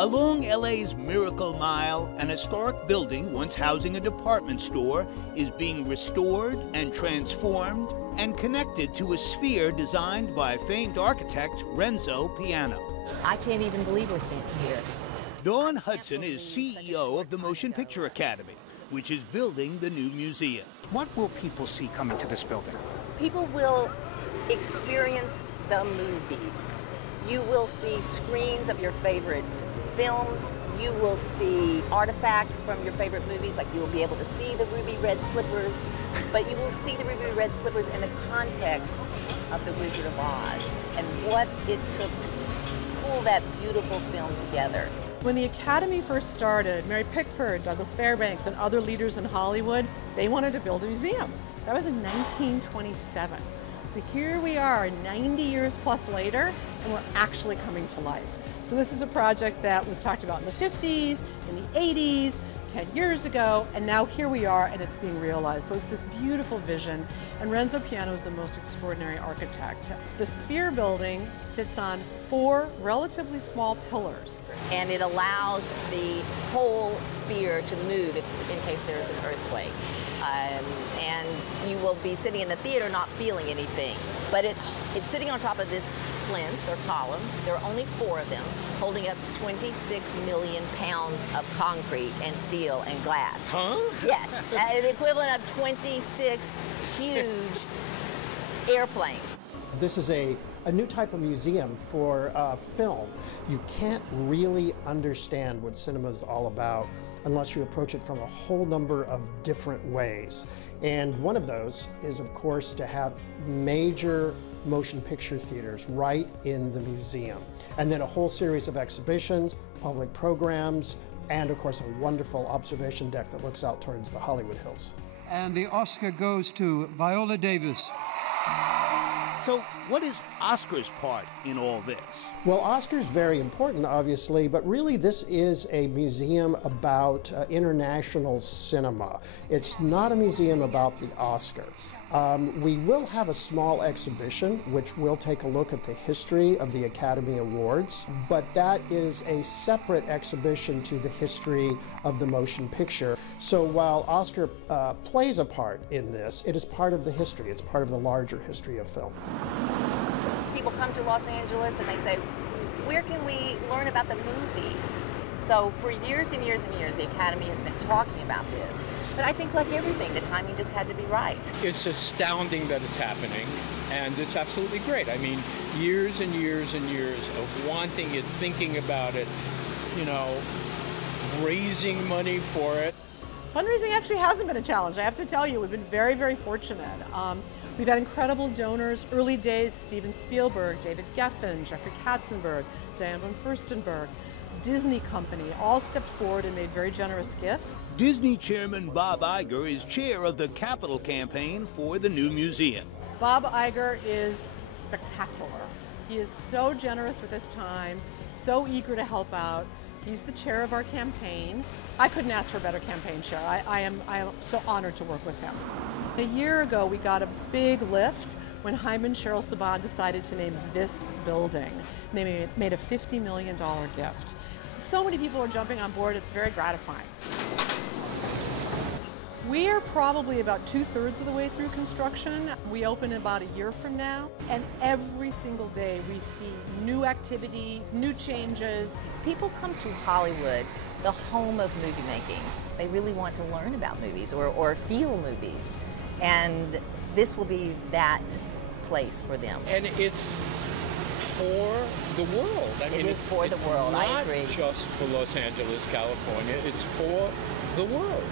Along LA's Miracle Mile, an historic building once housing a department store is being restored and transformed and connected to a sphere designed by famed architect Renzo Piano. I can't even believe we're standing here. Dawn Hudson is CEO of the Motion Picture Academy, which is building the new museum. What will people see coming to this building? People will experience the movies. You will see screens of your favorite films. You will see artifacts from your favorite movies, like you will be able to see the ruby red slippers, but you will see the ruby red slippers in the context of The Wizard of Oz and what it took to pull that beautiful film together. When the Academy first started, Mary Pickford, Douglas Fairbanks, and other leaders in Hollywood, they wanted to build a museum. That was in 1927. So here we are, 90 years plus later, and we're actually coming to life. So this is a project that was talked about in the 50s, in the 80s, 10 years ago, and now here we are, and it's being realized. So it's this beautiful vision, and Renzo Piano is the most extraordinary architect. The Sphere building sits on 4 relatively small pillars. And it allows the whole sphere to move in case there's an earthquake. And you will be sitting in the theater not feeling anything. But it's sitting on top of this plinth or column. There are only 4 of them, holding up 26 million pounds of concrete and steel and glass. Huh? Yes, the equivalent of 26 huge airplanes. This is a new type of museum for film. You can't really understand what cinema is all about unless you approach it from a whole number of different ways. And one of those is, of course, to have major motion picture theaters right in the museum. And then a whole series of exhibitions, public programs, and of course a wonderful observation deck that looks out towards the Hollywood Hills. And the Oscar goes to Viola Davis. So what is Oscar's part in all this? Well, Oscar's very important, obviously, but really this is a museum about international cinema. It's not a museum about the Oscar. We will have a small exhibition which will take a look at the history of the Academy Awards, but that is a separate exhibition to the history of the motion picture. So while Oscar plays a part in this, it is part of the history. It's part of the larger history of film. People come to Los Angeles and they say, where can we learn about the movies? So for years and years and years, the Academy has been talking about this. But I think like everything, the timing just had to be right. It's astounding that it's happening, and it's absolutely great. I mean, years and years and years of wanting it, thinking about it, you know, raising money for it. Fundraising actually hasn't been a challenge. I have to tell you, we've been very, very fortunate. We've had incredible donors. Early days, Steven Spielberg, David Geffen, Jeffrey Katzenberg, Diane von Furstenberg, Disney Company all stepped forward and made very generous gifts. Disney Chairman Bob Iger is chair of the Capital Campaign for the new museum. Bob Iger is spectacular. He is so generous with his time, so eager to help out. He's the chair of our campaign. I couldn't ask for a better campaign chair. I am so honored to work with him. A year ago, we got a big lift when Hyman Cheryl Saban decided to name this building. They made a $50 million gift. So many people are jumping on board, it's very gratifying. We are probably about 2/3 of the way through construction. We open about a year from now, and every single day we see new activity, new changes. People come to Hollywood, the home of movie making. They really want to learn about movies or feel movies. And this will be that place for them. And it's for the world. I mean, it's for the world, I agree. Not just for Los Angeles, California, it's for the world.